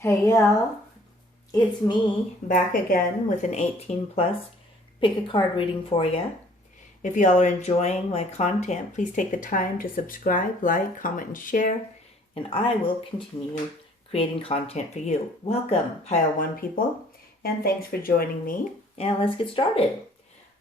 Hey y'all, it's me back again with an 18 plus pick a card reading for you. If y'all are enjoying my content, please take the time to subscribe, like, comment, and share, and I will continue creating content for you. Welcome, Pile 1 people, and thanks for joining me, and let's get started.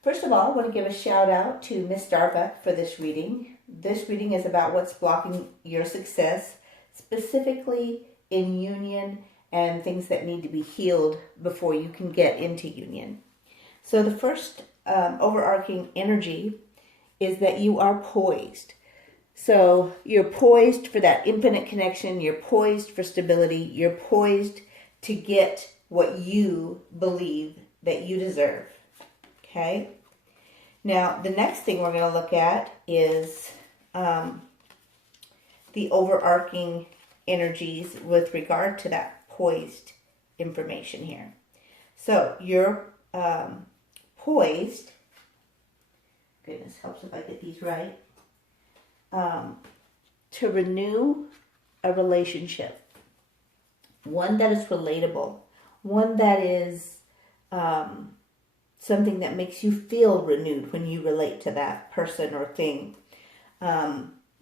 First of all, I want to give a shout out to Miss Starbuck for this reading. This reading is about what's blocking your success, specifically in union and things that need to be healed before you can get into union. So the first overarching energy is that you are poised. So you're poised for that infinite connection. You're poised for stability. You're poised to get what you believe that you deserve. Okay? Now, the next thing we're going to look at is the overarching energies with regard to that poised information here. So you're poised, goodness helps if I get these right, to renew a relationship, one that is relatable, one that is something that makes you feel renewed when you relate to that person or thing.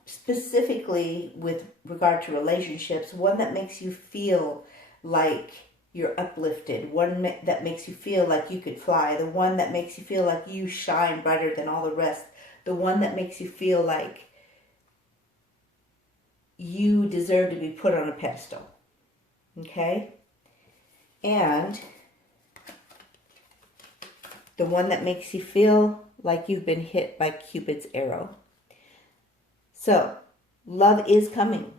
Specifically with regard to relationships, one that makes you feel like you're uplifted, one that makes you feel like you could fly, the one that makes you feel like you shine brighter than all the rest, the one that makes you feel like you deserve to be put on a pedestal. Okay? And the one that makes you feel like you've been hit by Cupid's arrow. So, love is coming.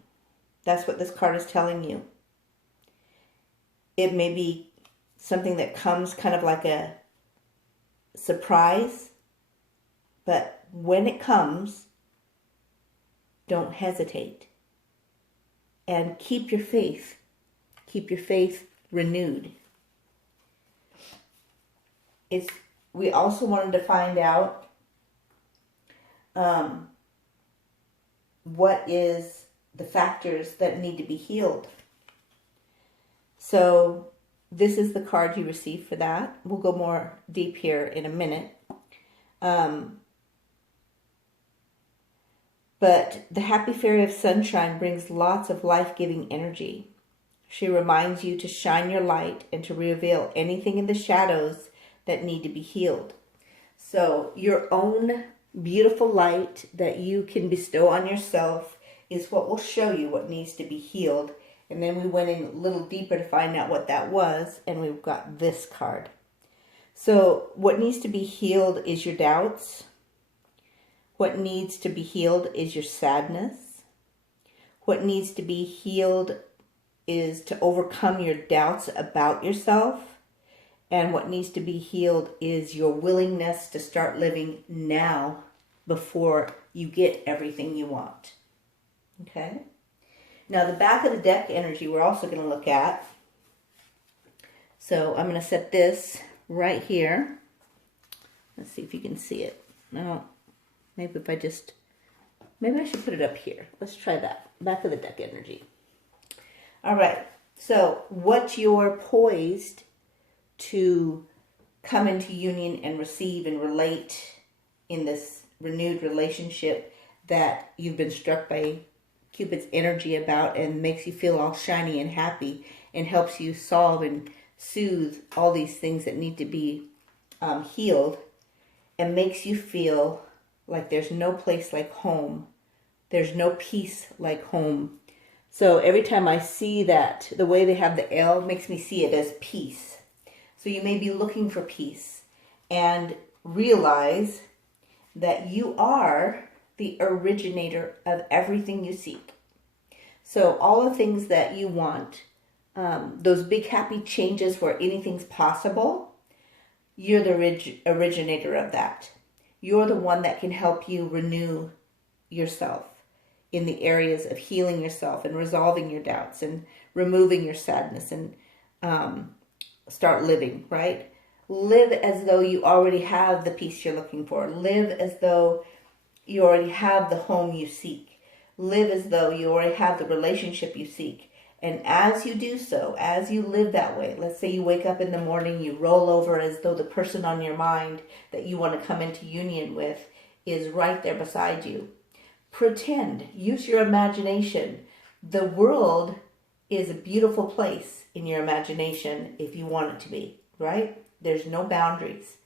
That's what this card is telling you. It may be something that comes kind of like a surprise, but when it comes, don't hesitate. And keep your faith. Keep your faith renewed. We also wanted to find out what is the factors that need to be healed. So this is the card you received for that. We'll go more deep here in a minute. But the Happy Fairy of Sunshine brings lots of life-giving energy. She reminds you to shine your light and to reveal anything in the shadows that need to be healed. So your own beautiful light that you can bestow on yourself is what will show you what needs to be healed. And then we went in a little deeper to find out what that was, and we've got this card. So what needs to be healed is your doubts. What needs to be healed is your sadness. What needs to be healed is to overcome your doubts about yourself. And what needs to be healed is your willingness to start living now before you get everything you want. Okay? Now, the back of the deck energy we're also going to look at. So I'm going to set this right here. Let's see if you can see it. No, maybe I should put it up here. Let's try that. Back of the deck energy. All right. So what you're poised to come into union and receive and relate in this renewed relationship that you've been struck by Cupid's energy about and makes you feel all shiny and happy and helps you solve and soothe all these things that need to be healed and makes you feel like there's no place like home. There's no peace like home. So every time I see that, the way they have the L makes me see it as peace. So you may be looking for peace and realize that you are the originator of everything you seek. So all the things that you want, those big happy changes where anything's possible, you're the originator of that. You're the one that can help you renew yourself in the areas of healing yourself and resolving your doubts and removing your sadness and start living, right? Live as though you already have the peace you're looking for. Live as though you already have the home you seek. Live as though you already have the relationship you seek. And as you do so, as you live that way, let's say you wake up in the morning, you roll over as though the person on your mind that you want to come into union with is right there beside you. Pretend, use your imagination. The world is a beautiful place in your imagination if you want it to be, right? There's no boundaries.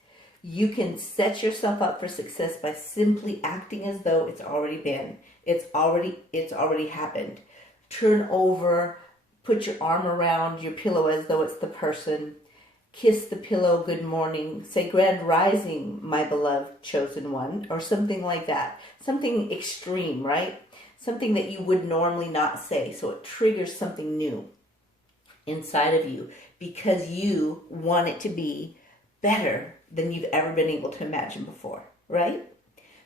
You can set yourself up for success by simply acting as though it's already been. It's already happened. Turn over, put your arm around your pillow as though it's the person. Kiss the pillow good morning. Say grand rising, my beloved chosen one, or something like that. Something extreme, right? Something that you would normally not say. So it triggers something new inside of you because you want it to be better than you've ever been able to imagine before, right?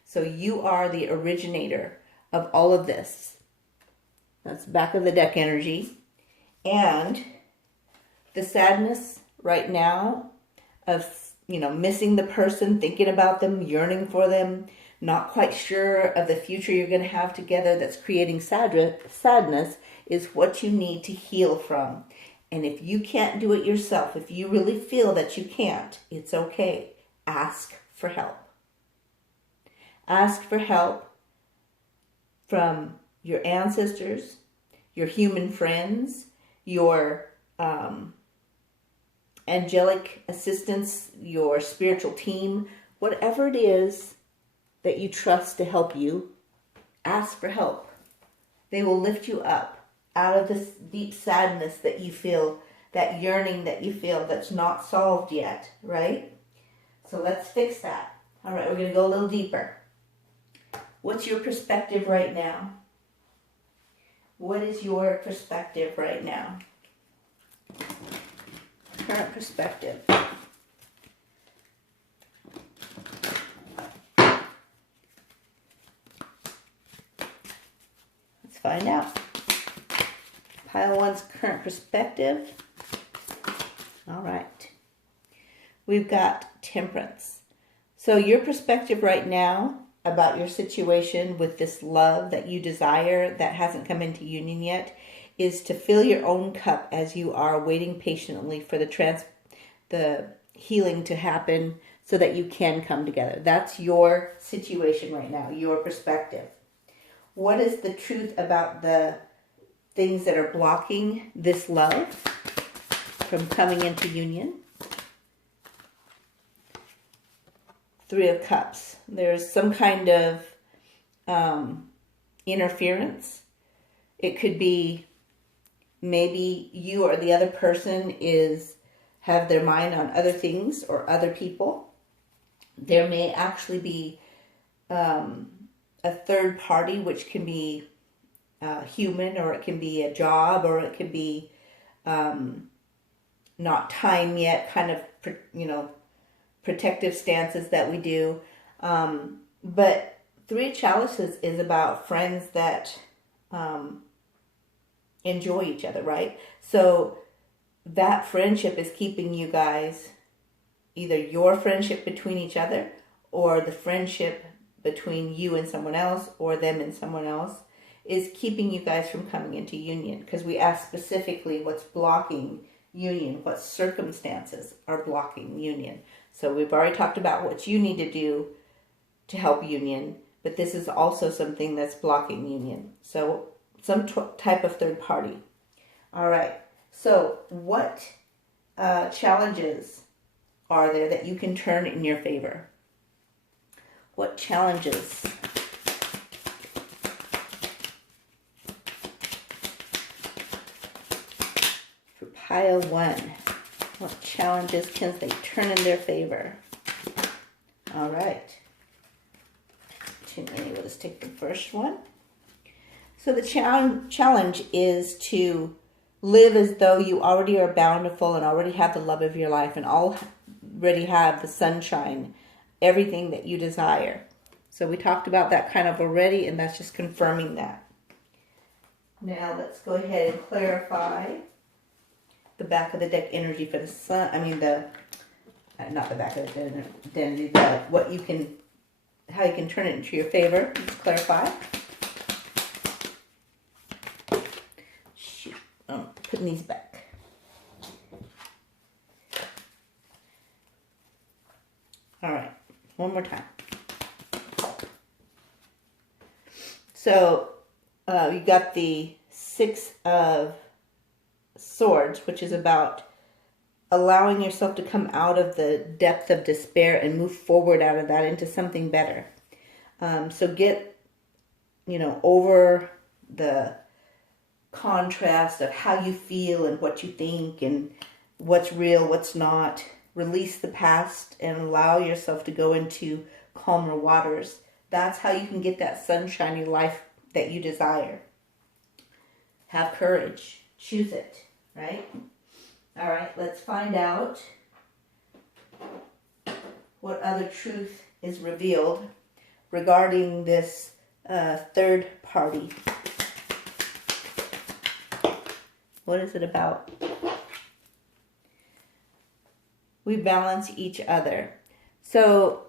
So you are the originator of all of this. That's back of the deck energy. And the sadness right now of, missing the person, thinking about them, yearning for them, not quite sure of the future you're going to have together that's creating sadness is what you need to heal from. And if you can't do it yourself, if you really feel that you can't, it's okay. Ask for help. Ask for help from your ancestors, your human friends, your angelic assistants, your spiritual team, whatever it is that you trust to help you, ask for help. They will lift you up out of this deep sadness that you feel, that yearning that you feel that's not solved yet, right? So let's fix that. All right, we're going to go a little deeper. What's your perspective right now? What is your perspective right now? Current perspective. Let's find out. Pile 1's current perspective. All right. We've got Temperance. So your perspective right now about your situation with this love that you desire that hasn't come into union yet is to fill your own cup as you are waiting patiently for the healing to happen so that you can come together. That's your situation right now, your perspective. What is the truth about the things that are blocking this love from coming into union? 3 of Cups. There's some kind of interference. It could be maybe you or the other person have their mind on other things or other people. There may actually be a third party, which can be human, or it can be a job, or it could be not time yet, kind of, protective stances that we do. But 3 of Chalices is about friends that enjoy each other, right? So that friendship is keeping you guys, either your friendship between each other or the friendship between you and someone else or them and someone else, is keeping you guys from coming into union. Because we asked specifically what's blocking union, what circumstances are blocking union. So we've already talked about what you need to do to help union, but this is also something that's blocking union. So some type of third party. All right. So what challenges are there that you can turn in your favor? What challenges? For pile 1, what challenges can they turn in their favor? All right. Too many. We'll just take the first one. So the challenge is to live as though you already are bountiful and already have the love of your life and already have the sunshine, everything that you desire. So we talked about that kind of already, and that's just confirming that. Now let's go ahead and clarify the back of the deck energy for the sun. I mean not the back of the deck energy, but how you can turn it into your favor. Let's clarify. Shoot. Oh putting these back. All right, one more time. So you got the Six of Swords, which is about allowing yourself to come out of the depth of despair and move forward out of that into something better. So get, over the contrast of how you feel and what you think and what's real, what's not. Release the past and allow yourself to go into calmer waters. That's how you can get that sunshiny life that you desire. Have courage. Choose it, right? All right, let's find out what other truth is revealed regarding this third party. What is it about? We balance each other. So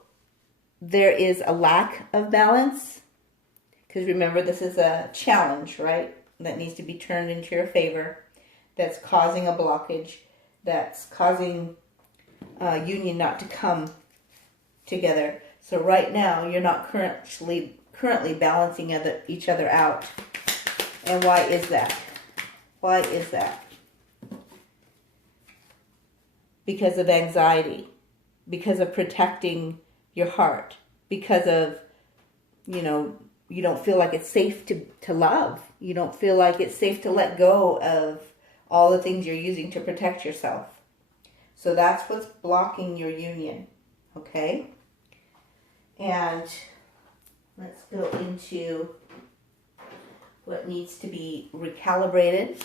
there is a lack of balance, because remember, this is a challenge, right? That needs to be turned into your favor. That's causing a blockage. That's causing union not to come together. So right now, you're not currently balancing each other out. And why is that? Why is that? Because of anxiety. Because of protecting your heart. Because of, you don't feel like it's safe to love. You don't feel like it's safe to let go of all the things you're using to protect yourself. So that's what's blocking your union. Okay? And let's go into what needs to be recalibrated.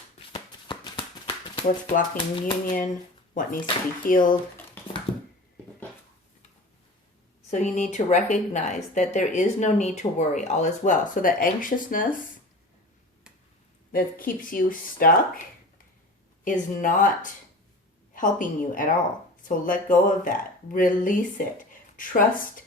What's blocking union? What needs to be healed? So you need to recognize that there is no need to worry. All is well. So that anxiousness that keeps you stuck is not helping you at all. So let go of that. Release it. Trust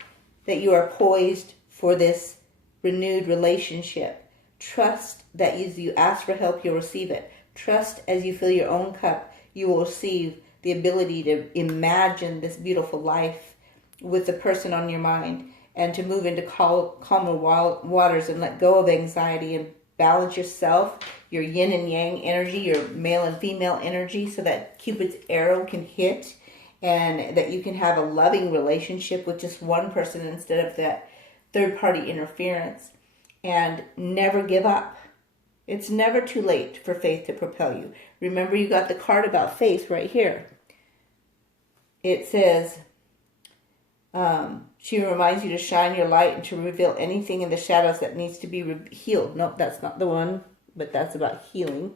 that you are poised for this renewed relationship. Trust that as you ask for help, you'll receive it. Trust as you fill your own cup, you will receive the ability to imagine this beautiful life with the person on your mind, and to move into calmer waters and let go of anxiety and balance yourself, your yin and yang energy, your male and female energy, so that Cupid's arrow can hit and that you can have a loving relationship with just one person instead of that third party interference. And never give up. It's never too late for faith to propel you. Remember, you got the card about faith right here. It says, she reminds you to shine your light and to reveal anything in the shadows that needs to be healed. Nope, that's not the one, but that's about healing.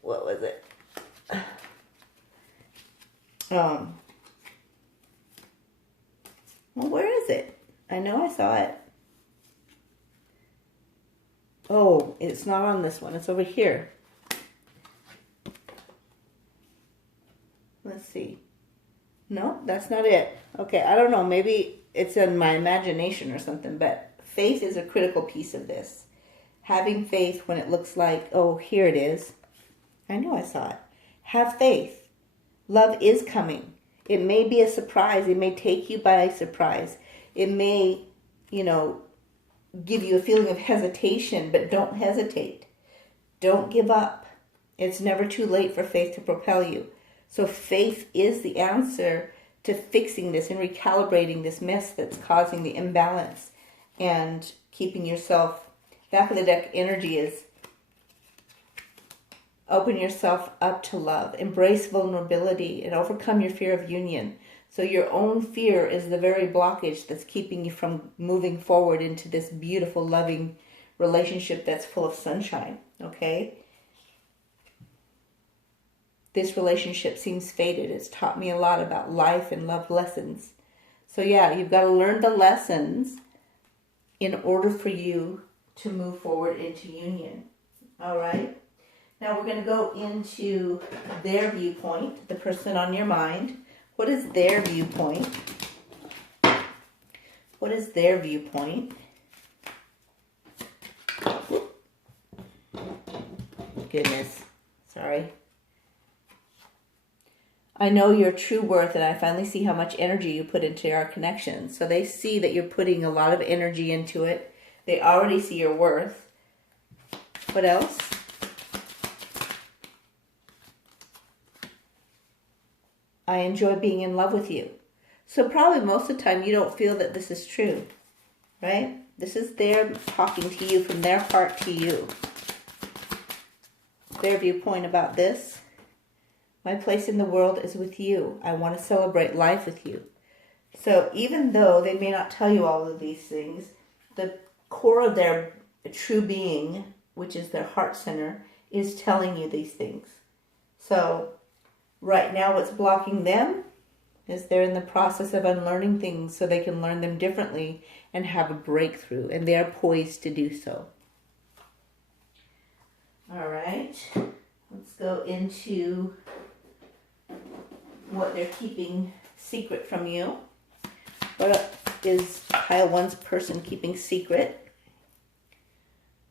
What was it? Well, where is it? I know I saw it. Oh, it's not on this one. It's over here. Let's see. No, that's not it. Okay, I don't know. Maybe it's in my imagination or something, but faith is a critical piece of this. Having faith when it looks like, oh, here it is. I know I saw it. Have faith. Love is coming. It may be a surprise. It may take you by surprise. It may, give you a feeling of hesitation, but don't hesitate. Don't give up. It's never too late for faith to propel you. So faith is the answer to fixing this and recalibrating this mess that's causing the imbalance and keeping yourself. Back of the deck energy is open yourself up to love, embrace vulnerability, and overcome your fear of union. So your own fear is the very blockage that's keeping you from moving forward into this beautiful, loving relationship that's full of sunshine, okay? This relationship seems fated. It's taught me a lot about life and love lessons. So yeah, you've got to learn the lessons in order for you to move forward into union. All right? Now we're going to go into their viewpoint, the person on your mind. What is their viewpoint? What is their viewpoint? Goodness. Sorry. sorry. I know your true worth, and I finally see how much energy you put into our connection. So they see that you're putting a lot of energy into it. They already see your worth. What else? I enjoy being in love with you. So probably most of the time you don't feel that this is true, right? This is their talking to you from their heart to you. Their viewpoint about this. My place in the world is with you. I want to celebrate life with you. So even though they may not tell you all of these things, the core of their true being, which is their heart center, is telling you these things. So right now what's blocking them is they're in the process of unlearning things so they can learn them differently and have a breakthrough. And they're poised to do so. All right. Let's go into what they're keeping secret from you. What is pile one's person keeping secret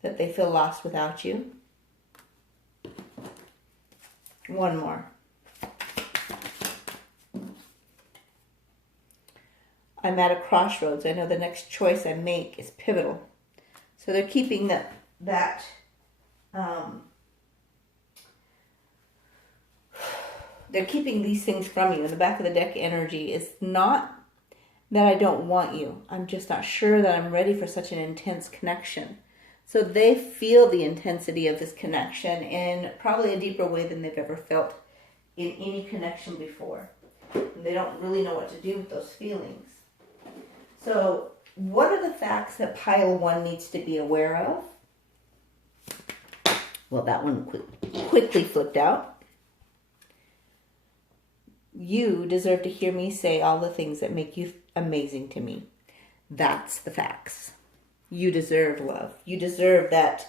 that they feel lost without you? One more. I'm at a crossroads. I know the next choice I make is pivotal. So they're keeping that they're keeping these things from you. In the back of the deck energy is not that I don't want you. I'm just not sure that I'm ready for such an intense connection. So they feel the intensity of this connection in probably a deeper way than they've ever felt in any connection before. And they don't really know what to do with those feelings. So what are the facts that pile one needs to be aware of? Well, that one quickly flipped out. You deserve to hear me say all the things that make you amazing to me. That's the facts. You deserve love. You deserve that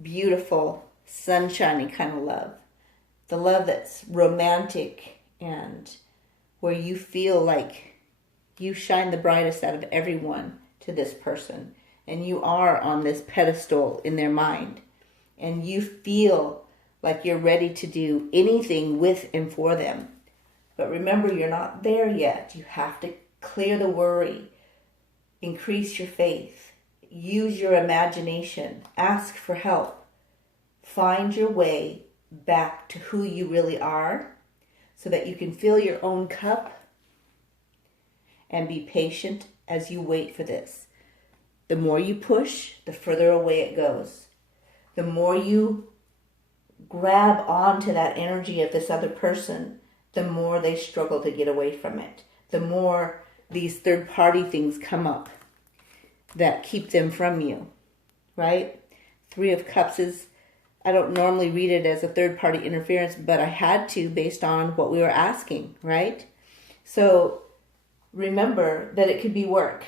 beautiful, sunshiny kind of love. The love that's romantic and where you feel like you shine the brightest out of everyone to this person. And you are on this pedestal in their mind. And you feel like you're ready to do anything with and for them. But remember, you're not there yet. You have to clear the worry, increase your faith, use your imagination, ask for help, find your way back to who you really are so that you can fill your own cup and be patient as you wait for this. The more you push, the further away it goes. The more you grab onto that energy of this other person, the more they struggle to get away from it. The more these third-party things come up that keep them from you, right? Three of Cups is, I don't normally read it as a third-party interference, but I had to based on what we were asking, right? So remember that it could be work.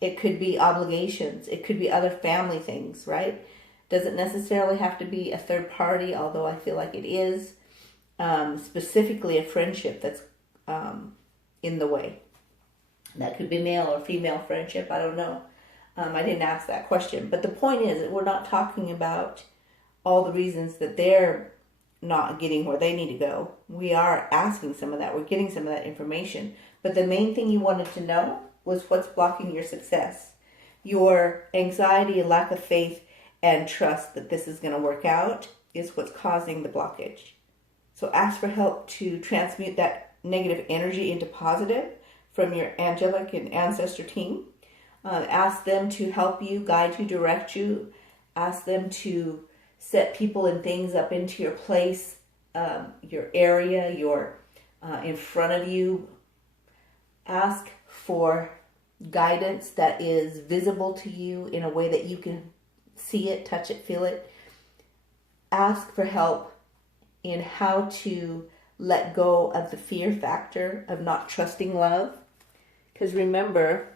It could be obligations. It could be other family things, right? Doesn't necessarily have to be a third party, although I feel like it is. Specifically a friendship that's in the way. That could be male or female friendship, I don't know. I didn't ask that question. But the point is that we're not talking about all the reasons that they're not getting where they need to go. We are asking some of that. We're getting some of that information. But the main thing you wanted to know was what's blocking your success. Your anxiety and lack of faith and trust that this is going to work out is what's causing the blockage. So ask for help to transmute that negative energy into positive from your angelic and ancestor team. Ask them to help you, guide you, direct you. Ask them to set people and things up into your place, your area, your in front of you. Ask for guidance that is visible to you in a way that you can see it, touch it, feel it. Ask for help in how to let go of the fear factor of not trusting love. Because remember,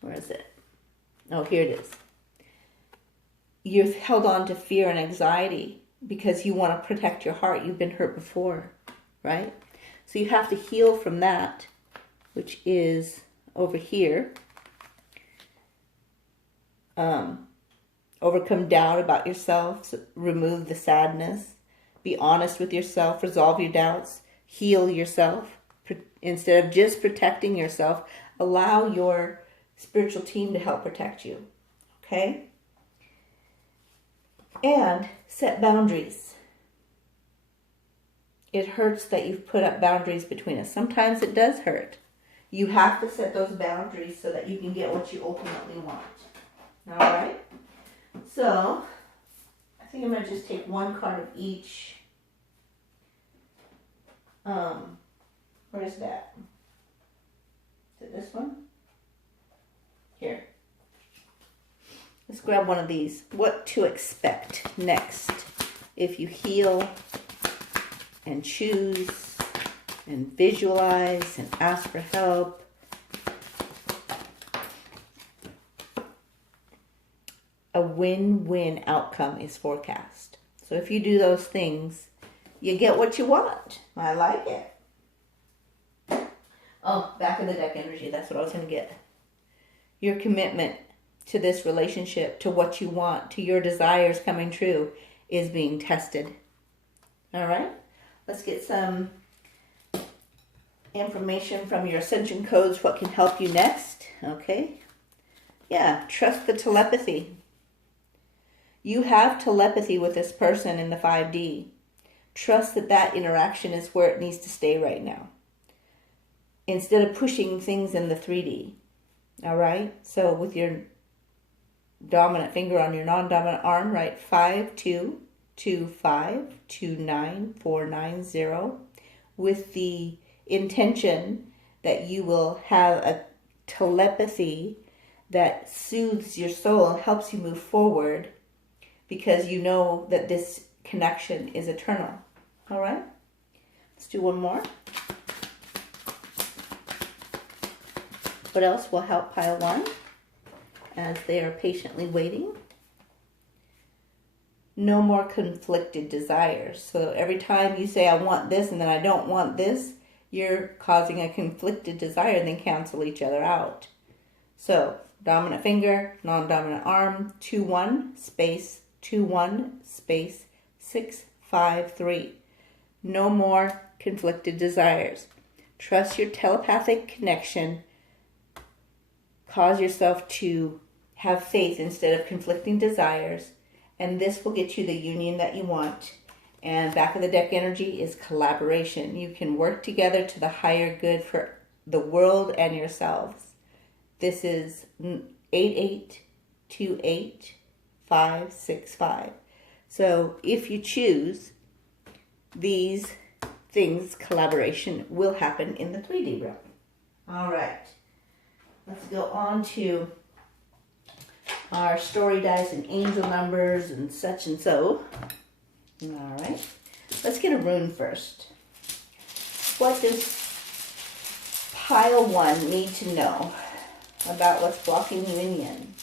where is it? Oh, here it is. You've held on to fear and anxiety because you want to protect your heart. You've been hurt before, right? So you have to heal from that, which is over here. overcome doubt about yourself, remove the sadness, be honest with yourself, resolve your doubts, heal yourself. Instead of just protecting yourself, allow your spiritual team to help protect you. Okay? And set boundaries. It hurts that you've put up boundaries between us. Sometimes it does hurt. You have to set those boundaries so that you can get what you ultimately want. All right? So, I think I'm going to just take one card of each. Where's that? Is it this one? Here. Let's grab one of these. What to expect next if you heal and choose and visualize and ask for help. A win-win outcome is forecast. So if you do those things, you get what you want. I like it. Oh, back of the deck energy. That's what I was going to get. Your commitment to this relationship, to what you want, to your desires coming true is being tested. All right? Let's get some information from your ascension codes, what can help you next. Okay? Yeah, trust the telepathy. You have telepathy with this person in the 5D. Trust that that interaction is where it needs to stay right now, instead of pushing things in the 3D. All right? So with your dominant finger on your non-dominant arm, write 522529490 with the intention that you will have a telepathy that soothes your soul and helps you move forward, because you know that this connection is eternal. All right? Let's do one more. What else will help pile one as they are patiently waiting? No more conflicted desires. So every time you say, I want this, and then I don't want this, you're causing a conflicted desire, and then cancel each other out. So dominant finger, non-dominant arm, 21 space 21 space 653. No more conflicted desires. Trust your telepathic connection. Cause yourself to have faith instead of conflicting desires, and this will get you the union that you want. And back of the deck energy is collaboration. You can work together to the higher good for the world and yourselves. This is 8828565. So if you choose these things, collaboration will happen in the 3D realm. All right. Let's go on to our story dice and angel numbers and such and so. All right. Let's get a rune first. What does pile one need to know about what's blocking union?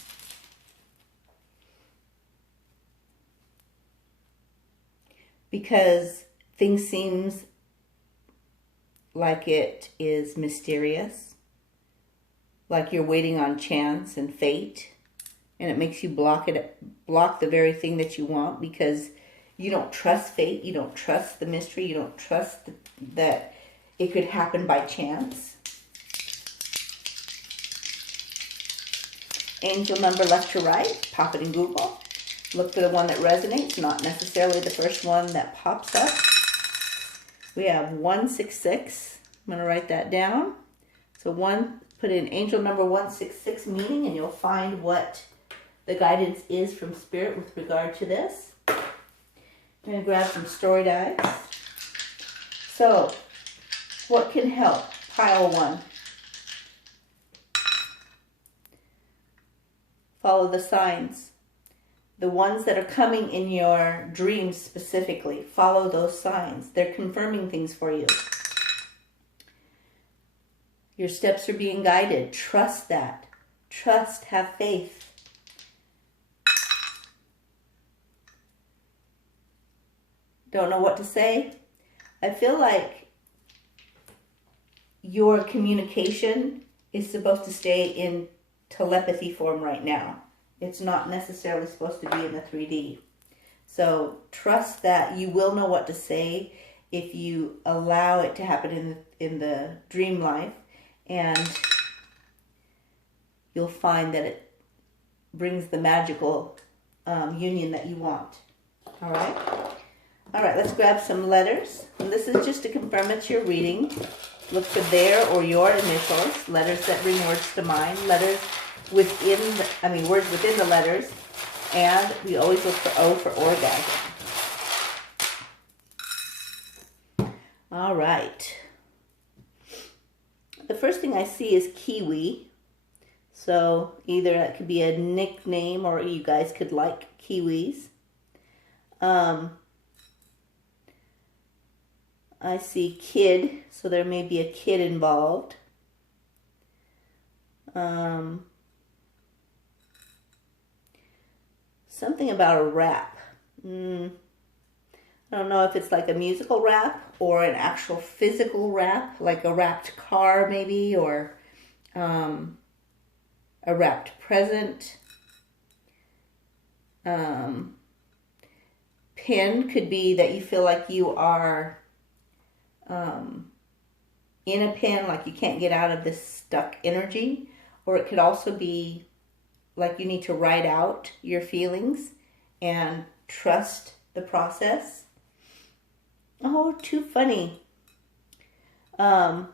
Because things seems like it is mysterious, like you're waiting on chance and fate, and it makes you block the very thing that you want, because you don't trust fate, you don't trust the mystery, you don't trust that it could happen by chance. Angel number left to right, pop it in Google. Look for the one that resonates, not necessarily the first one that pops up. We have 166. I'm going to write that down. So put in angel number 166 meaning, and you'll find what the guidance is from Spirit with regard to this. I'm going to grab some story dice. So, what can help? Pile one. Follow the signs. The ones that are coming in your dreams specifically. Follow those signs. They're confirming things for you. Your steps are being guided. Trust that. Trust, have faith. Don't know what to say? I feel like your communication is supposed to stay in telepathy form right now. It's not necessarily supposed to be in the 3D. So trust that you will know what to say if you allow it to happen in the dream life, and you'll find that it brings the magical union that you want. All right? All right, let's grab some letters. And this is just to confirm it's your reading. Look for their or your initials, letters that bring words to mind, letters within, words within the letters. And we always look for O for orgasm. All right. The first thing I see is kiwi. So either that could be a nickname or you guys could like kiwis. I see kid, so there may be a kid involved. Something about a rap. I don't know if it's like a musical rap or an actual physical rap, like a wrapped car maybe, or a wrapped present. Pin could be that you feel like you are in a pin, like you can't get out of this stuck energy. Or it could also be like you need to write out your feelings and trust the process. Oh, too funny. Ale.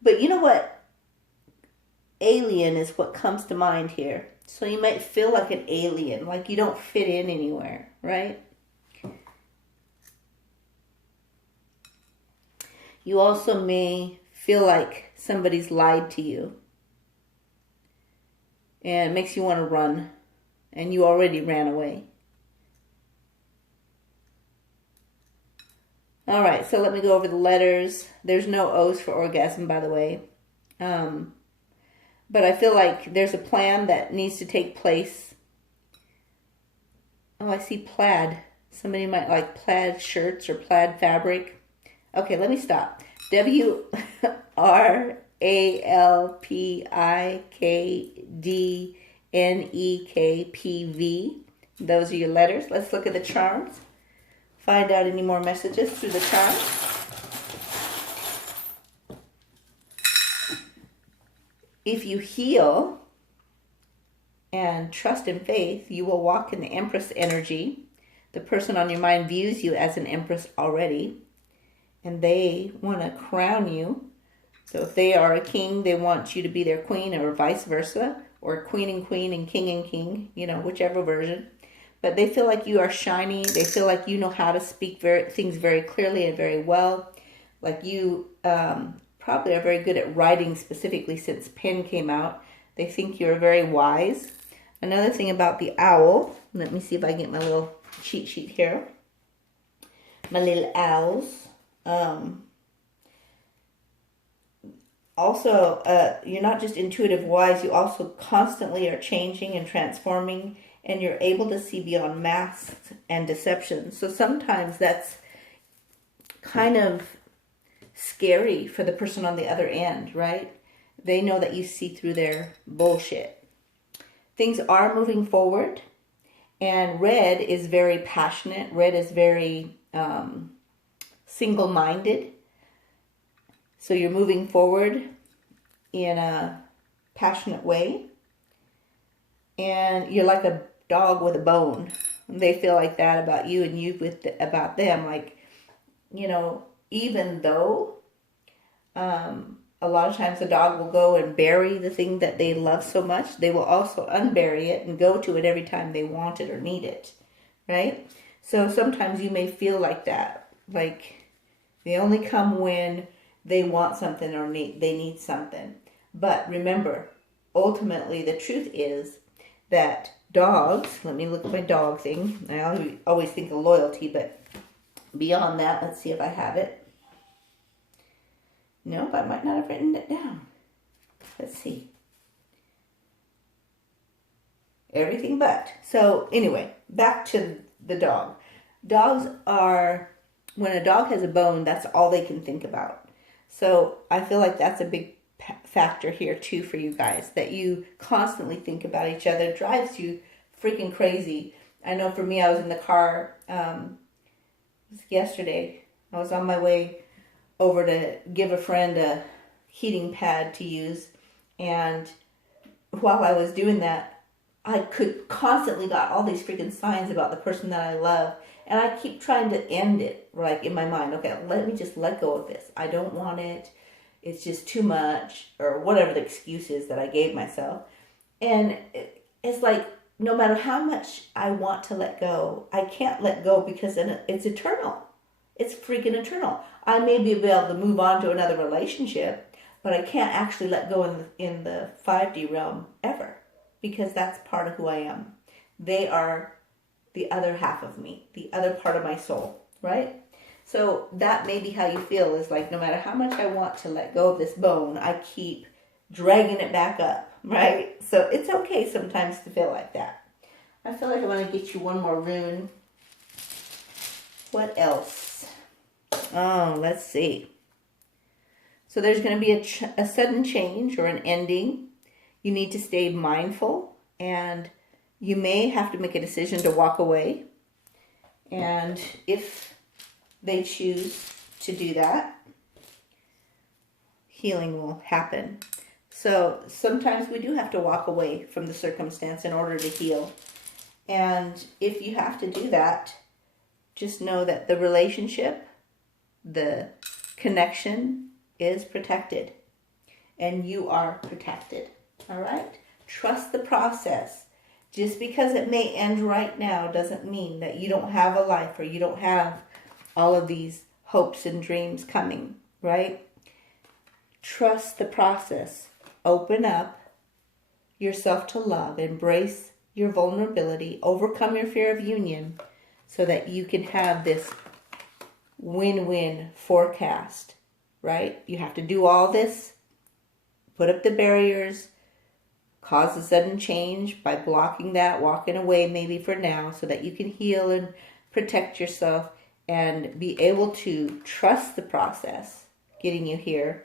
But you know what? Alien is what comes to mind here. So you might feel like an alien, like you don't fit in anywhere, right? You also may feel like somebody's lied to you. And it makes you want to run. And you already ran away. All right, so let me go over the letters. There's no O's for orgasm, by the way. But I feel like there's a plan that needs to take place. Oh, I see plaid. Somebody might like plaid shirts or plaid fabric. Okay, let me stop. WRALPIKDNEKPV. Those are your letters. Let's look at the charms. Find out any more messages through the charms. If you heal and trust in faith, you will walk in the Empress energy. The person on your mind views you as an Empress already, and they want to crown you. So if they are a king, they want you to be their queen, or vice versa, or queen and king, whichever version. But they feel like you are shiny. They feel like you know how to speak things very clearly and very well. Like you probably are very good at writing, specifically since pen came out. They think you're very wise. Another thing about the owl, let me see if I can get my little cheat sheet here. My little owls. Also, you're not just intuitive wise, you also constantly are changing and transforming, and you're able to see beyond masks and deception. So sometimes that's kind of scary for the person on the other end, right? They know that you see through their bullshit. Things are moving forward, and red is very passionate. Red is very single-minded. So you're moving forward in a passionate way. And you're like a dog with a bone. They feel like that about you, and you about them. Like, even though a lot of times the dog will go and bury the thing that they love so much, they will also unbury it and go to it every time they want it or need it, right? So sometimes you may feel like that. Like they only come when they want something or they need something. But remember, ultimately the truth is that dogs, let me look at my dog thing. I always think of loyalty, but beyond that, let's see if I have it. Nope, I might not have written it down. Let's see. Everything but. So anyway, back to the dog. Dogs are, when a dog has a bone, that's all they can think about. So I feel like that's a big factor here too for you guys, that you constantly think about each other. It drives you freaking crazy. I know for me, I was in the car yesterday. I was on my way over to give a friend a heating pad to use, and while I was doing that, I could constantly got all these freaking signs about the person that I love, and I keep trying to end it, like in my mind. Okay, let me just let go of this. I don't want it. It's just too much, or whatever the excuse is that I gave myself. And it's like, no matter how much I want to let go, I can't let go because it's eternal. It's freaking eternal. I may be able to move on to another relationship, but I can't actually let go in the 5D realm ever, because that's part of who I am. They are the other half of me, the other part of my soul, right? So that may be how you feel, is like, no matter how much I want to let go of this bone, I keep dragging it back up, right? So it's okay sometimes to feel like that. I feel like I want to get you one more rune. What else? Oh, let's see. So there's going to be a sudden change or an ending. You need to stay mindful, and you may have to make a decision to walk away. And if they choose to do that, healing will happen. So sometimes we do have to walk away from the circumstance in order to heal. And if you have to do that, just know that the relationship, the connection is protected. And you are protected. All right? Trust the process. Just because it may end right now doesn't mean that you don't have a life, or you don't have all of these hopes and dreams coming, right? Trust the process. Open up yourself to love. Embrace your vulnerability. Overcome your fear of union so that you can have this win-win forecast, right? You have to do all this, put up the barriers, cause a sudden change by blocking that, walking away maybe for now, so that you can heal and protect yourself and be able to trust the process getting you here,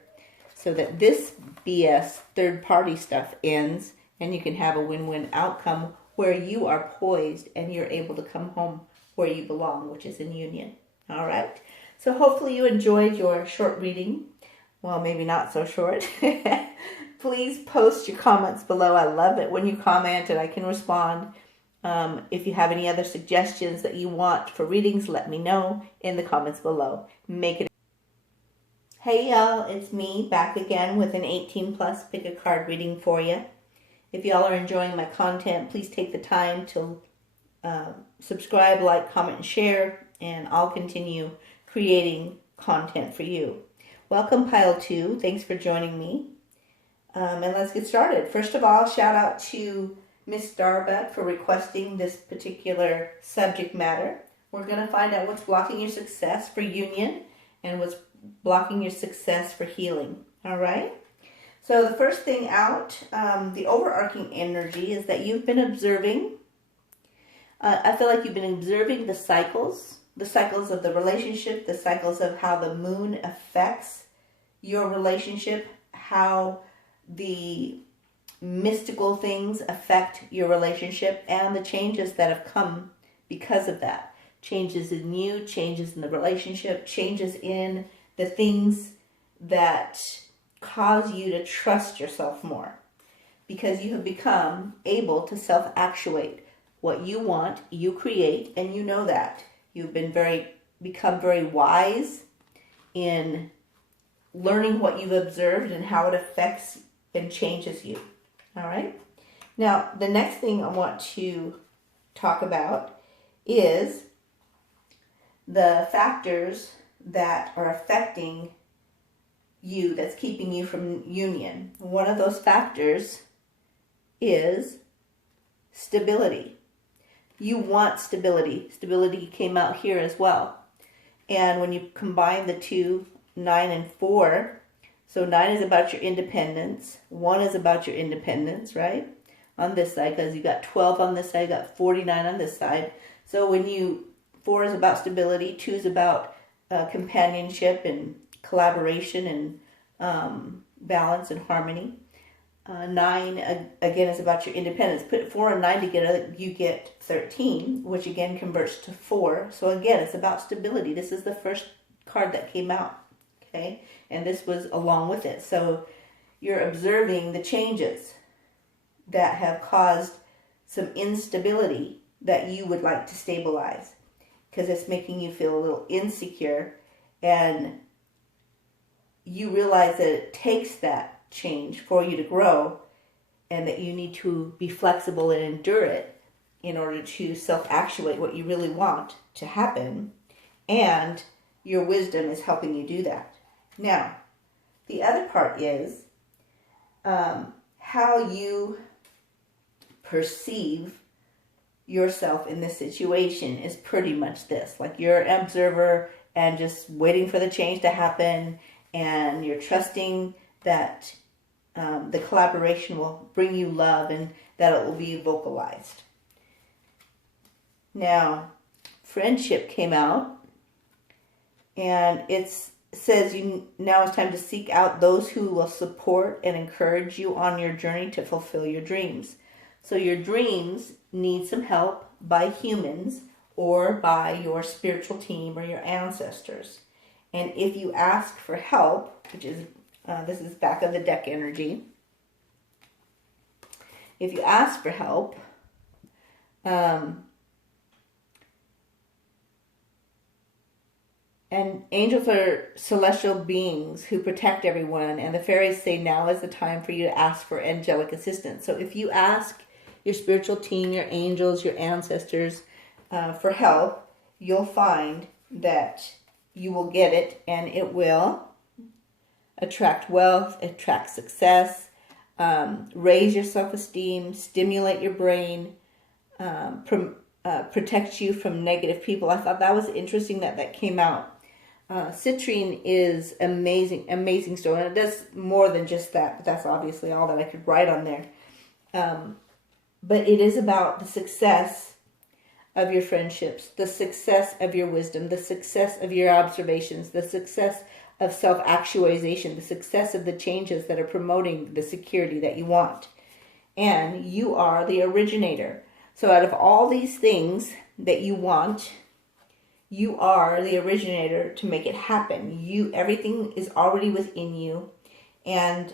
so that this BS third-party stuff ends and you can have a win-win outcome where you are poised and you're able to come home where you belong, which is in union. All right? So hopefully you enjoyed your short reading. Well, maybe not so short. Please post your comments below. I love it when you comment and I can respond. If you have any other suggestions that you want for readings, let me know in the comments below. Make it. Hey y'all, it's me back again with an 18 plus pick a card reading for you. If y'all are enjoying my content, please take the time to subscribe, like, comment, and share, and I'll continue creating content for you. Welcome Pile 2. Thanks for joining me. And let's get started. First of all, shout out to Miss Starbuck for requesting this particular subject matter. We're going to find out what's blocking your success for union and what's blocking your success for healing. All right? So the first thing out, the overarching energy is that you've been observing. I feel like you've been observing the cycles of the relationship, the cycles of how the moon affects your relationship, how the mystical things affect your relationship, and the changes that have come because of that. Changes in you, changes in the relationship, changes in the things that cause you to trust yourself more, because you have become able to self-actuate. What you want, you create, and you know that. You've become very wise in learning what you've observed and how it affects and changes you. All right? Now, the next thing I want to talk about is the factors that are affecting you, that's keeping you from union. One of those factors is stability. You want stability. Stability came out here as well. And when you combine the two, 9 and 4, so 9 is about your independence. 1 is about your independence, right? On this side, because you got 12 on this side, you got 49 on this side. So 4 is about stability, 2 is about companionship and collaboration and balance and harmony. 9, again, is about your independence. Put 4 and 9 together, you get 13, which again converts to 4. So again, it's about stability. This is the first card that came out, okay? And this was along with it. So you're observing the changes that have caused some instability that you would like to stabilize, because it's making you feel a little insecure, and you realize that it takes that change for you to grow, and that you need to be flexible and endure it in order to self-actuate what you really want to happen, and your wisdom is helping you do that. Now, the other part is how you perceive yourself in this situation is pretty much this. Like, you're an observer and just waiting for the change to happen, and you're trusting that the collaboration will bring you love and that it will be vocalized. Now, friendship came out, and it says now it's time to seek out those who will support and encourage you on your journey to fulfill your dreams. So your dreams need some help by humans or by your spiritual team or your ancestors. And if you ask for help, which is this is back of the deck energy. If you ask for help, and angels are celestial beings who protect everyone, and the fairies say now is the time for you to ask for angelic assistance. So if you ask your spiritual team, your angels, your ancestors for help, you'll find that you will get it, and it will attract wealth, attract success, raise your self-esteem, stimulate your brain, protect you from negative people. I thought that was interesting that came out. Citrine is amazing stone, and it does more than just that, but that's obviously all that I could write on there. But it is about the success of your friendships, the success of your wisdom, the success of your observations, the success of self-actualization, the success of the changes that are promoting the security that you want. And you are the originator. So out of all these things that you want, you are the originator to make it happen. Everything is already within you. And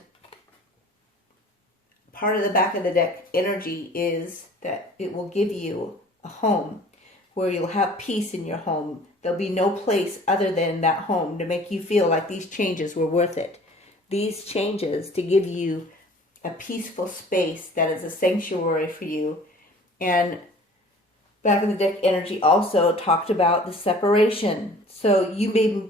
part of the back of the deck energy is that it will give you a home where you'll have peace in your home. There'll be no place other than that home to make you feel like these changes were worth it. These changes to give you a peaceful space that is a sanctuary for you. And back of the deck energy also talked about the separation. So you may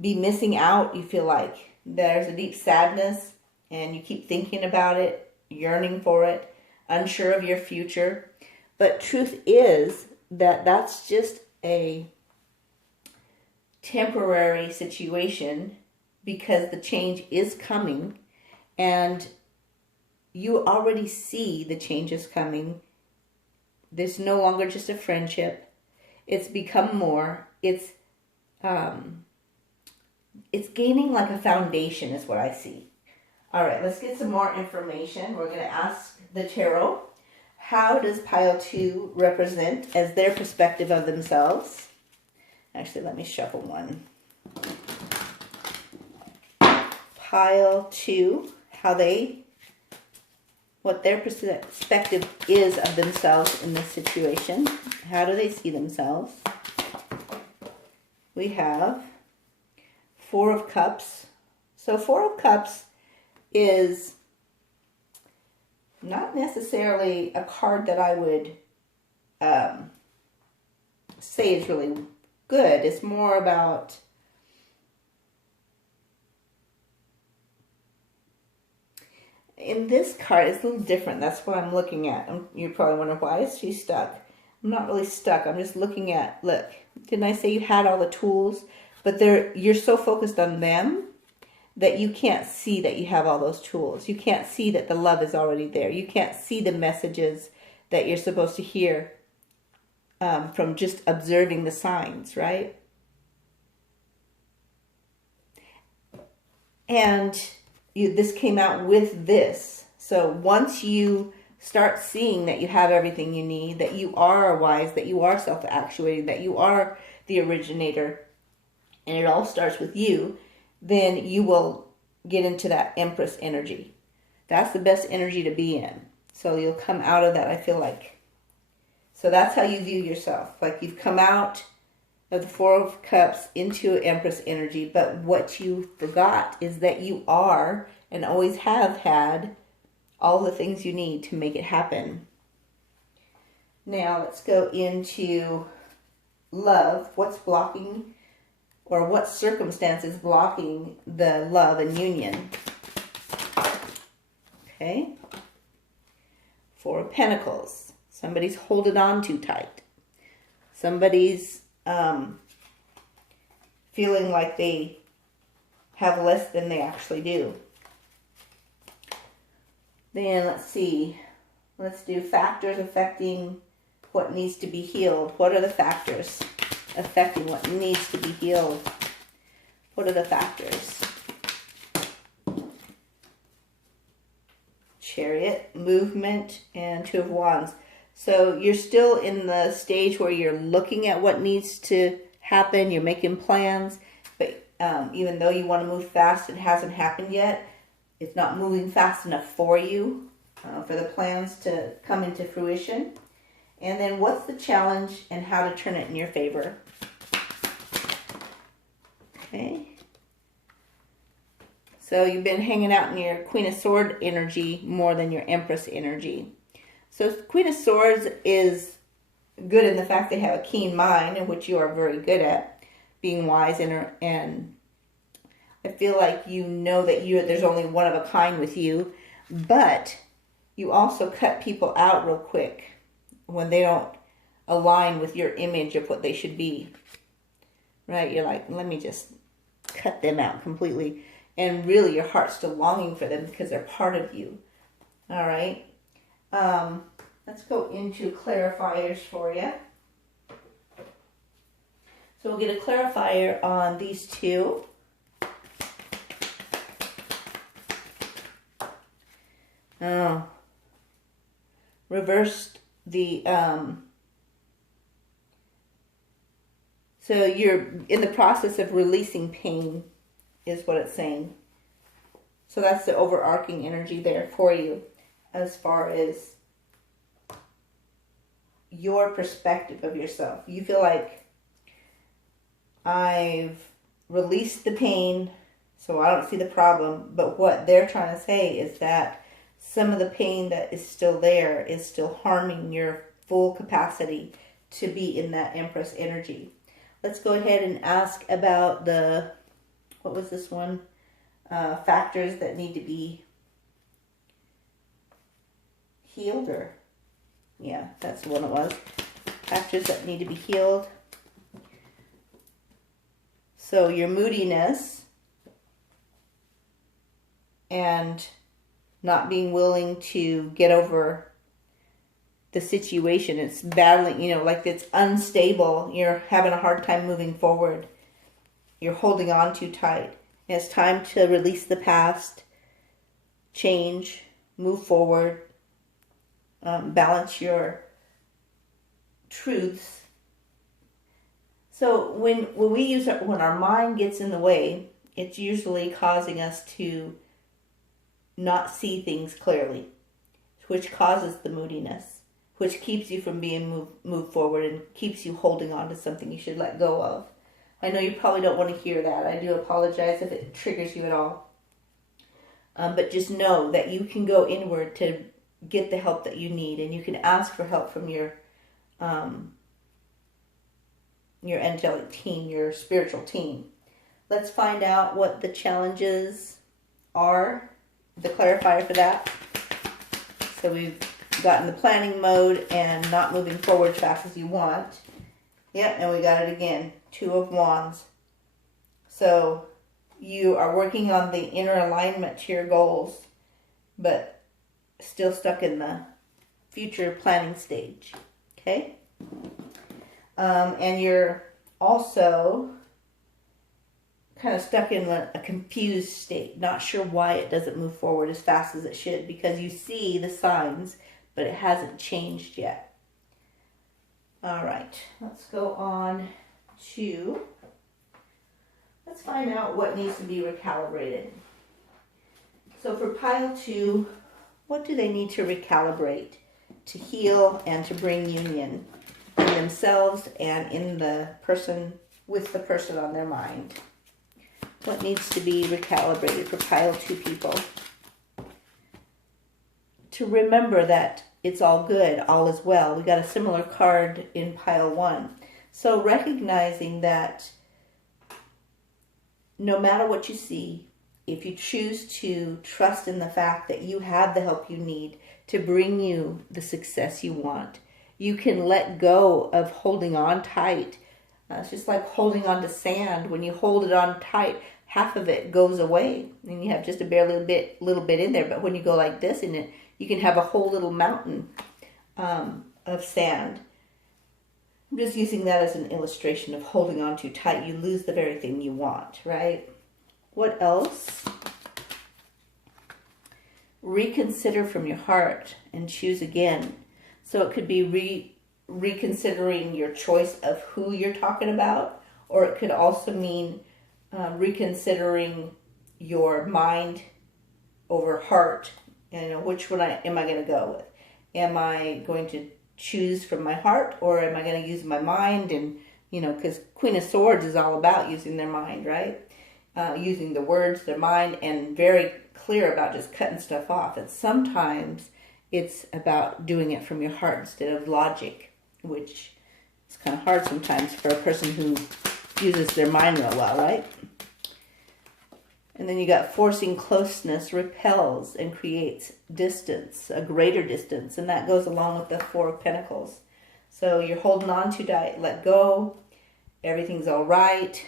be missing out, you feel like. There's a deep sadness, and you keep thinking about it, yearning for it, unsure of your future. But truth is that that's just a temporary situation, because the change is coming, and you already see the changes coming. There's no longer just a friendship. It's become more. It's gaining like a foundation is what I see. All right, let's get some more information. We're going to ask the tarot, how does pile 2 represent as their perspective of themselves? Actually, let me shuffle one. Pile 2, what their perspective is of themselves in this situation. How do they see themselves? We have 4 of Cups. So 4 of Cups is not necessarily a card that I would say is really good. It's more about in this card, it's a little different. That's what I'm looking at. You're probably wondering, why is she stuck? I'm not really stuck. I'm just looking at, look, didn't I say you had all the tools? But you're so focused on them that you can't see that you have all those tools. You can't see that the love is already there. You can't see the messages that you're supposed to hear from just observing the signs, right? And this came out with this. So once you start seeing that you have everything you need, that you are wise, that you are self-actuating, that you are the originator, and it all starts with you, then you will get into that Empress energy. That's the best energy to be in. So you'll come out of that, I feel like. So that's how you view yourself. Like you've come out of the Four of Cups into Empress energy, but what you forgot is that you are and always have had all the things you need to make it happen. Now let's go into love. What's blocking, or what circumstance is blocking the love and union? Okay. Four of Pentacles. Somebody's holding on too tight. Somebody's feeling like they have less than they actually do. Then let's see. Let's do factors affecting what needs to be healed. What are the factors affecting what needs to be healed? What are the factors? Chariot, movement, and Two of Wands. So you're still in the stage where you're looking at what needs to happen. You're making plans, but even though you want to move fast, it hasn't happened yet. It's not moving fast enough for you, for the plans to come into fruition. And then what's the challenge and how to turn it in your favor? Okay. So you've been hanging out in your Queen of Swords energy more than your Empress energy. So Queen of Swords is good in the fact they have a keen mind, in which you are very good at, being wise, and I feel like you know that there's only one of a kind with you, but you also cut people out real quick when they don't align with your image of what they should be. Right? You're like, let me just cut them out completely. And really your heart's still longing for them because they're part of you. All right? Let's go into clarifiers for you. So we'll get a clarifier on these two. Oh. Reversed the, so you're in the process of releasing pain, is what it's saying. So that's the overarching energy there for you as far as your perspective of yourself. You feel like, I've released the pain, so I don't see the problem. But what they're trying to say is that some of the pain that is still there is still harming your full capacity to be in that Empress energy. Let's go ahead and ask about the, what was this one? Factors that need to be healed, or yeah, that's the one it was. Factors that need to be healed. So your moodiness and not being willing to get over the situation. It's battling, like it's unstable. You're having a hard time moving forward. You're holding on too tight. And it's time to release the past, change, move forward, balance your truths. So when our mind gets in the way, it's usually causing us to not see things clearly, which causes the moodiness, which keeps you from being moved forward and keeps you holding on to something you should let go of. I know you probably don't want to hear that. I do apologize if it triggers you at all. But just know that you can go inward to get the help that you need, and you can ask for help from your angelic team, your spiritual team. Let's find out what the challenges are, the clarifier for that. So we've gotten the planning mode and not moving forward as fast as you want. Yep, and we got it again. Two of Wands. So you are working on the inner alignment to your goals, but still stuck in the future planning stage. Okay? And you're also kind of stuck in a confused state, not sure why it doesn't move forward as fast as it should, because you see the signs, but it hasn't changed yet. All right, let's go on to, let's find out what needs to be recalibrated. So for pile 2, what do they need to recalibrate to heal and to bring union in themselves and in the person, with the person on their mind? What needs to be recalibrated for pile 2 people? To remember that it's all good, all is well. We got a similar card in pile 1. So recognizing that no matter what you see, if you choose to trust in the fact that you have the help you need to bring you the success you want, you can let go of holding on tight. It's just like holding on to sand. When you hold it on tight, half of it goes away, and you have just a bare little bit in there. But when you go like this in it, you can have a whole little mountain of sand. I'm just using that as an illustration of holding on too tight. You lose the very thing you want, right? What else? Reconsider from your heart and choose again. So it could be reconsidering your choice of who you're talking about, or it could also mean reconsidering your mind over heart. And which one am I going to go with? Am I going to choose from my heart, or am I going to use my mind? And, because Queen of Swords is all about using their mind, right? Using the words, their mind, and very clear about just cutting stuff off. And sometimes it's about doing it from your heart instead of logic, which is kind of hard sometimes for a person who uses their mind real well, right? And then you got forcing closeness repels and creates distance, a greater distance, and that goes along with the 4 of Pentacles. So you're holding on too tight, let go, everything's all right,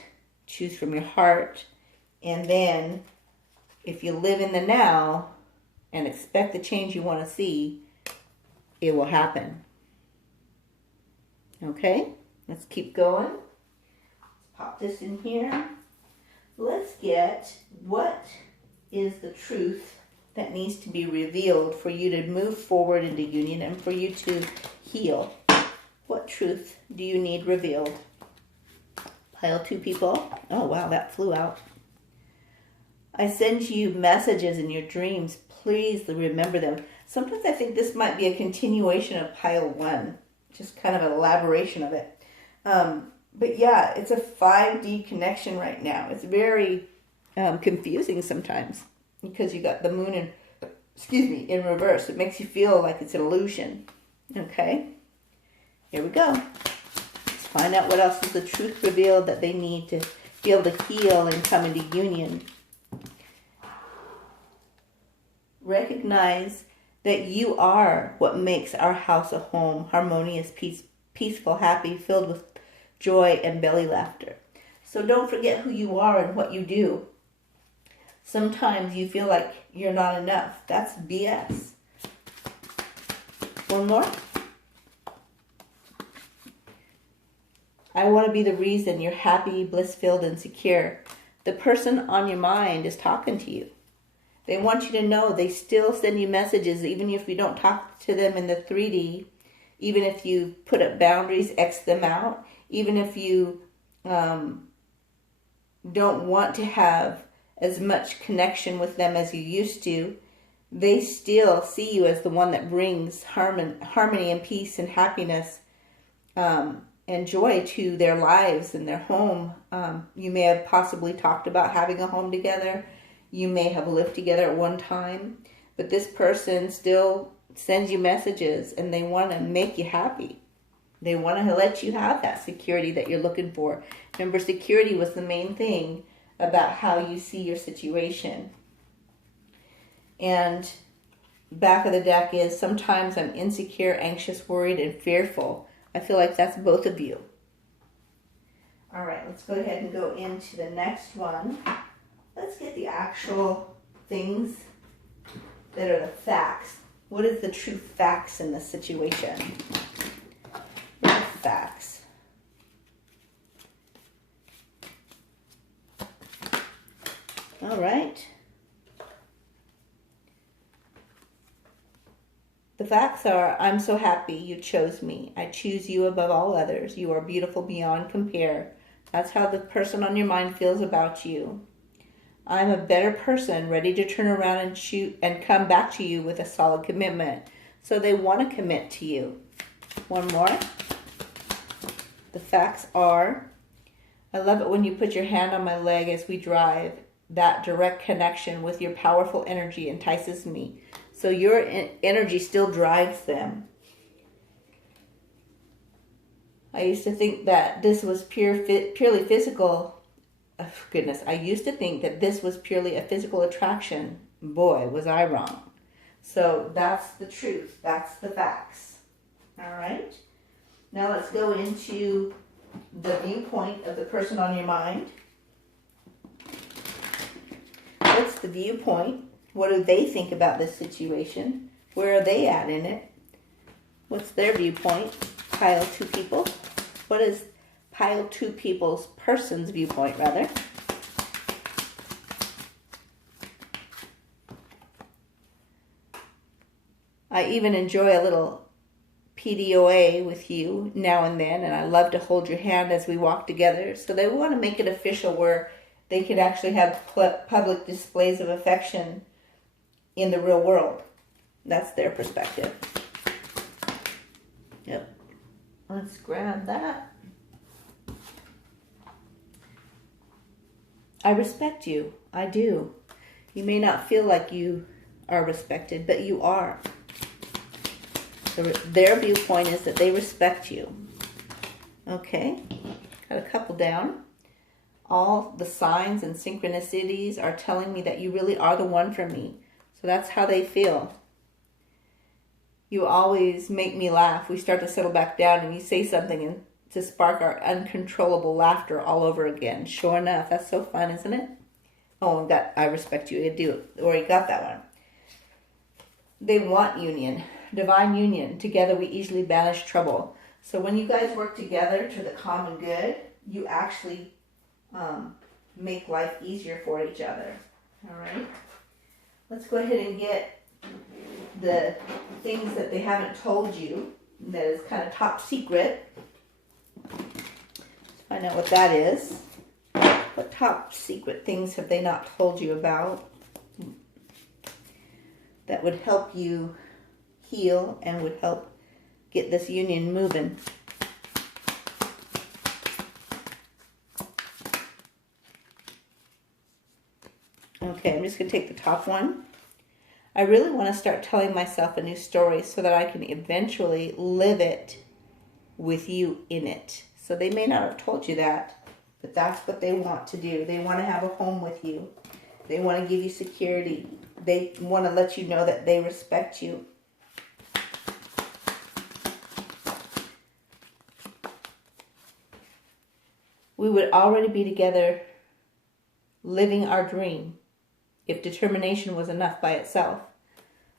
choose from your heart, and then if you live in the now and expect the change you want to see, it will happen. Okay, let's keep going. Let's pop this in here. Let's get what is the truth that needs to be revealed for you to move forward into union and for you to heal. What truth do you need revealed? Pile 2 people. Oh, wow, that flew out. I send you messages in your dreams. Please remember them. Sometimes I think this might be a continuation of pile 1, just kind of an elaboration of it. But yeah, it's a 5D connection right now. It's very confusing sometimes because you got the moon in reverse. It makes you feel like it's an illusion. Okay, here we go. Let's find out what else is the truth revealed that they need to be able to heal and come into union. Recognize that you are what makes our house a home, harmonious, peaceful, happy, filled with joy and belly laughter. So don't forget who you are and what you do. Sometimes you feel like you're not enough. That's BS. One more. I want to be the reason you're happy, bliss-filled, and secure. The person on your mind is talking to you. They want you to know they still send you messages, even if you don't talk to them in the 3D, even if you put up boundaries, X them out, even if you don't want to have as much connection with them as you used to, they still see you as the one that brings harmony and peace and happiness and joy to their lives and their home. You may have possibly talked about having a home together. You may have lived together at one time, but this person still sends you messages and they want to make you happy. They want to let you have that security that you're looking for. Remember, security was the main thing about how you see your situation. And back of the deck is sometimes I'm insecure, anxious, worried, and fearful. I feel like that's both of you. All right, let's go ahead and go into the next one. Let's get the actual things that are the facts. What is the true facts in this situation? What are the facts? All right. The facts are, I'm so happy you chose me. I choose you above all others. You are beautiful beyond compare. That's how the person on your mind feels about you. I'm a better person, ready to turn around and shoot and come back to you with a solid commitment. So they want to commit to you. One more. The facts are, I love it when you put your hand on my leg as we drive. That direct connection with your powerful energy entices me. So your energy still drives them. I used to think that this was purely physical. Oh, goodness, I used to think that this was purely a physical attraction. Boy, was I wrong. So that's the truth. That's the facts. All right. Now let's go into the viewpoint of the person on your mind. What's the viewpoint? What do they think about this situation? Where are they at in it? What's their viewpoint? Pile 2 people. What is pile 2 people's person's viewpoint, rather? I even enjoy a little PDOA with you now and then, and I love to hold your hand as we walk together. So they want to make it official where they could actually have public displays of affection in the real world. That's their perspective. Yep. Let's grab that. I respect you. I do. You may not feel like you are respected, but you are. So their viewpoint is that they respect you. Okay. Got a couple down. All the signs and synchronicities are telling me that you really are the one for me. So that's how they feel. You always make me laugh. We start to settle back down and you say something and to spark our uncontrollable laughter all over again. Sure enough, that's so fun, isn't it? Oh, I respect you. I do. Or you got that one. They want union, divine union. Together we easily banish trouble. So when you guys work together to the common good, you actually make life easier for each other. All right. Let's go ahead and get the things that they haven't told you that is kind of top secret. Let's find out what that is. What top secret things have they not told you about that would help you heal and would help get this union moving? Okay, I'm just going to take the top one. I really want to start telling myself a new story so that I can eventually live it with you in it. So they may not have told you that, but that's what they want to do. They want to have a home with you. They want to give you security. They want to let you know that they respect you. We would already be together living our dream if determination was enough by itself.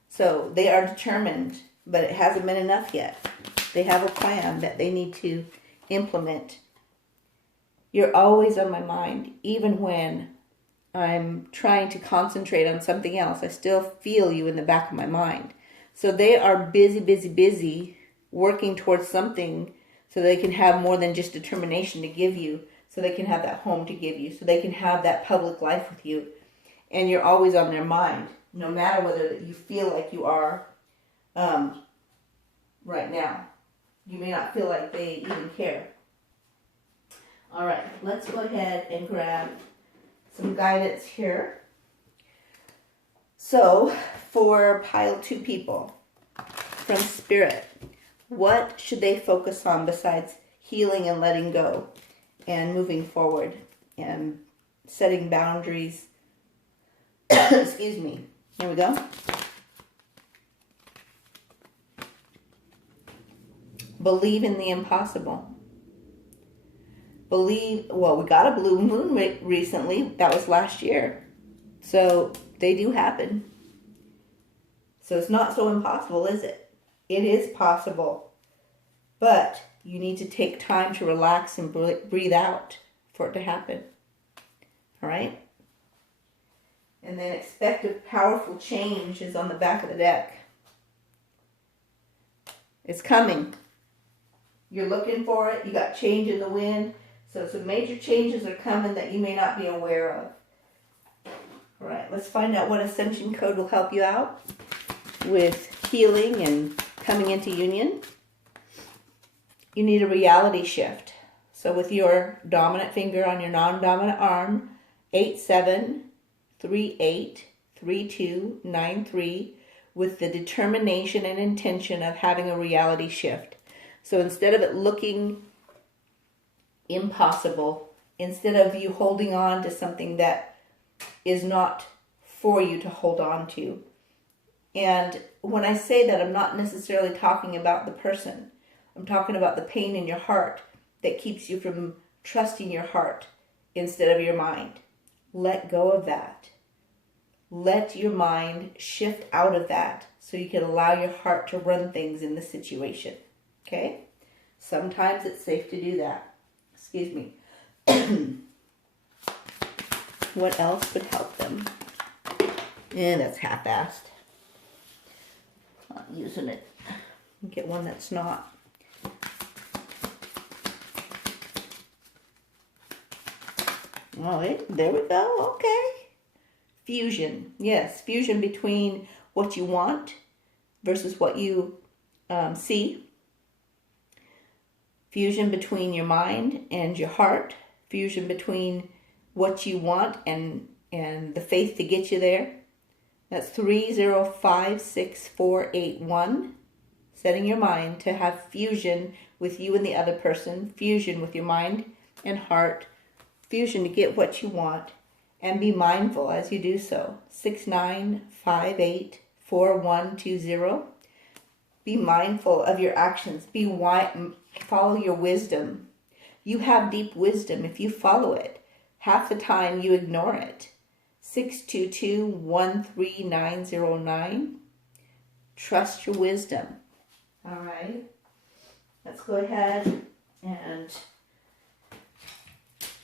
So they are determined, but it hasn't been enough yet. They have a plan that they need to implement. You're always on my mind, even when I'm trying to concentrate on something else. I still feel you in the back of my mind. So they are busy working towards something so they can have more than just determination to give you, so they can have that home to give you, so they can have that public life with you. And you're always on their mind, no matter whether you feel like you are right now. You may not feel like they even care. All right, let's go ahead and grab some guidance here. So, for pile 2 people from Spirit, what should they focus on besides healing and letting go and moving forward and setting boundaries? Excuse me. Here we go. Believe in the impossible. We got a blue moon recently. That was last year. So they do happen. So it's not so impossible, is it? It is possible. But you need to take time to relax and breathe out for it to happen. All right? And then expect a powerful change is on the back of the deck. It's coming. You're looking for it. You got change in the wind. So some major changes are coming that you may not be aware of. All right, let's find out what ascension code will help you out with healing and coming into union. You need a reality shift. So with your dominant finger on your non-dominant arm, 87383293, with the determination and intention of having a reality shift. So instead of it looking impossible, instead of you holding on to something that is not for you to hold on to. And when I say that, I'm not necessarily talking about the person. I'm talking about the pain in your heart that keeps you from trusting your heart instead of your mind. Let go of that. Let your mind shift out of that so you can allow your heart to run things in the situation. Okay? Sometimes it's safe to do that. Excuse me. What else would help them? Yeah, that's half-assed. Not using it. Get one that's not. Oh, there we go. Okay. Fusion. Yes, fusion between what you want versus what you see. Fusion between your mind and your heart. Fusion between what you want and the faith to get you there. That's 3056481. Setting your mind to have fusion with you and the other person. Fusion with your mind and heart. Fusion to get what you want. And be mindful as you do so. 69584120. Be mindful of your actions. Follow your wisdom. You have deep wisdom if you follow it. Half the time you ignore it. 622-13909. Trust your wisdom. All right. Let's go ahead and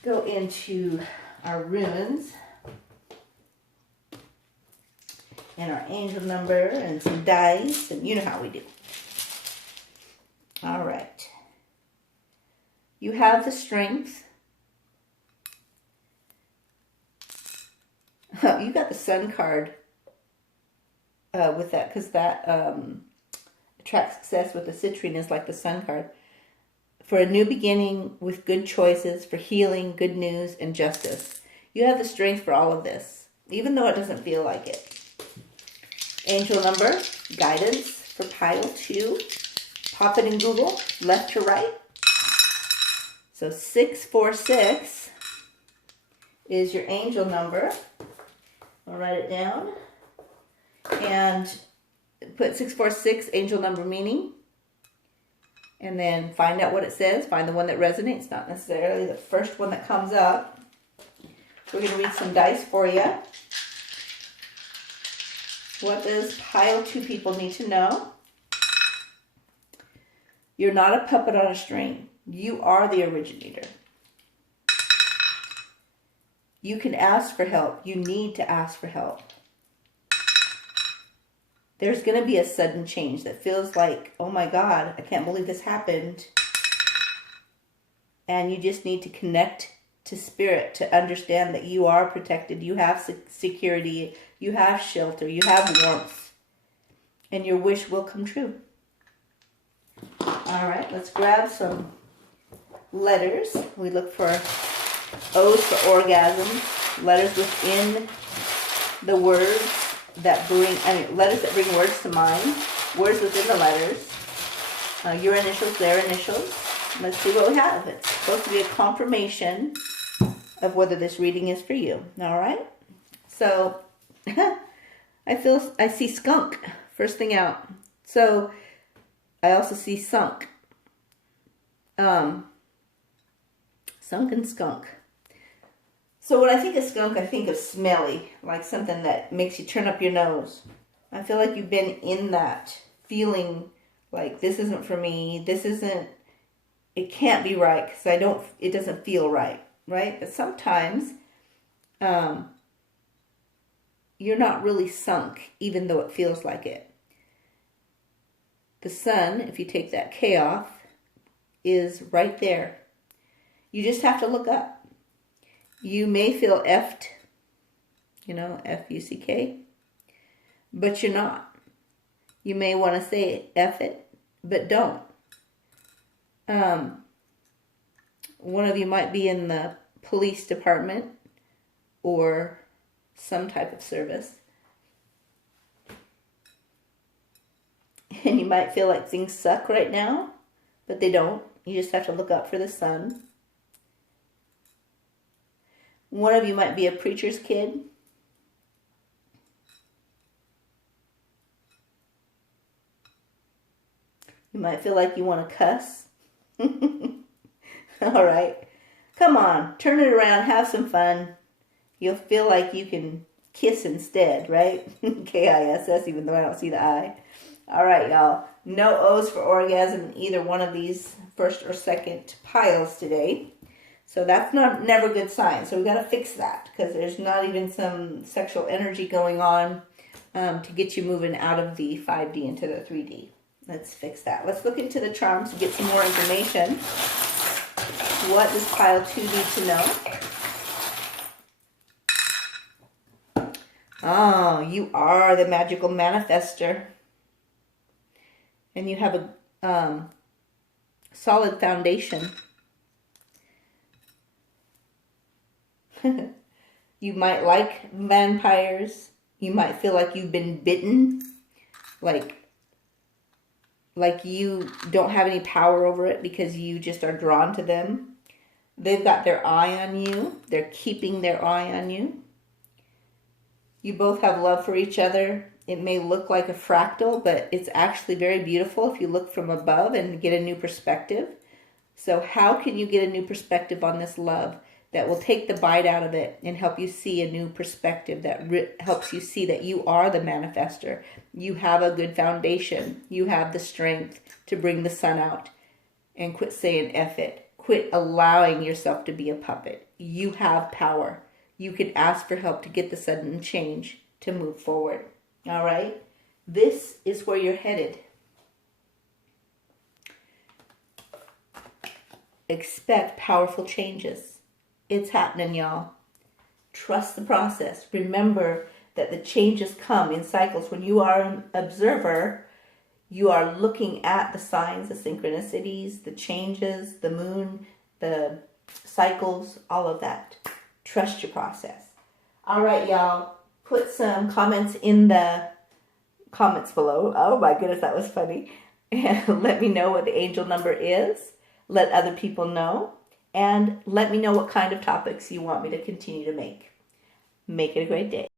go into our runes and our angel number and some dice, and you know how we do. All right. You have the strength. You got the sun card with that, because that attracts success with the citrine is like the sun card. For a new beginning with good choices, for healing, good news, and justice. You have the strength for all of this, even though it doesn't feel like it. Angel number, guidance for pile 2. Pop it in Google, left to right. So 646 is your angel number. I'll write it down. And put 646 angel number meaning. And then find out what it says. Find the one that resonates, not necessarily the first one that comes up. We're going to read some dice for you. What does pile 2 people need to know? You're not a puppet on a string. You are the originator. You can ask for help. You need to ask for help. There's going to be a sudden change that feels like, oh my God, I can't believe this happened. And you just need to connect to spirit to understand that you are protected. You have security. You have shelter. You have warmth. And your wish will come true. All right, let's grab some letters. We look for O's for orgasm. Letters within the words that letters that bring words to mind. Words within the letters. Your initials, their initials. Let's see what we have. It's supposed to be a confirmation of whether this reading is for you. All right. So I see skunk first thing out. So I also see sunk. Sunk and skunk. So when I think of skunk, I think of smelly, like something that makes you turn up your nose. I feel like you've been in that feeling like this isn't for me. It can't be right because it doesn't feel right, right? But sometimes you're not really sunk, even though it feels like it. The sun, if you take that K off, is right there. You just have to look up. You may feel effed, F-U-C-K, but you're not. You may want to say F it, but don't. One of you might be in the police department or some type of service. And you might feel like things suck right now, but they don't. You just have to look up for the sun. One of you might be a preacher's kid. You might feel like you want to cuss. All right. Come on, turn it around, have some fun. You'll feel like you can kiss instead, right? K-I-S-S, even though I don't see the I. All right, y'all. No O's for orgasm in either one of these first or second piles today. So that's never a good sign. So we got to fix that because there's not even some sexual energy going on to get you moving out of the 5D into the 3D. Let's fix that. Let's look into the charms to get some more information. What does pile 2 need to know? Oh, you are the magical manifester. And you have a solid foundation. You might like vampires. You might feel like you've been bitten. Like you don't have any power over it because you just are drawn to them. They've got their eye on you. They're keeping their eye on you. You both have love for each other. It may look like a fractal, but it's actually very beautiful if you look from above and get a new perspective. So how can you get a new perspective on this love that will take the bite out of it and help you see a new perspective that helps you see that you are the manifester. You have a good foundation. You have the strength to bring the sun out and quit saying F it. Quit allowing yourself to be a puppet. You have power. You can ask for help to get the sudden change to move forward. All right? This is where you're headed. Expect powerful changes. It's happening, y'all. Trust the process. Remember that the changes come in cycles. When you are an observer, you are looking at the signs, the synchronicities, the changes, the moon, the cycles, all of that. Trust your process. All right, y'all. Put some comments in the comments below. Oh my goodness, that was funny. And let me know what the angel number is. Let other people know. And let me know what kind of topics you want me to continue to make. Make it a great day.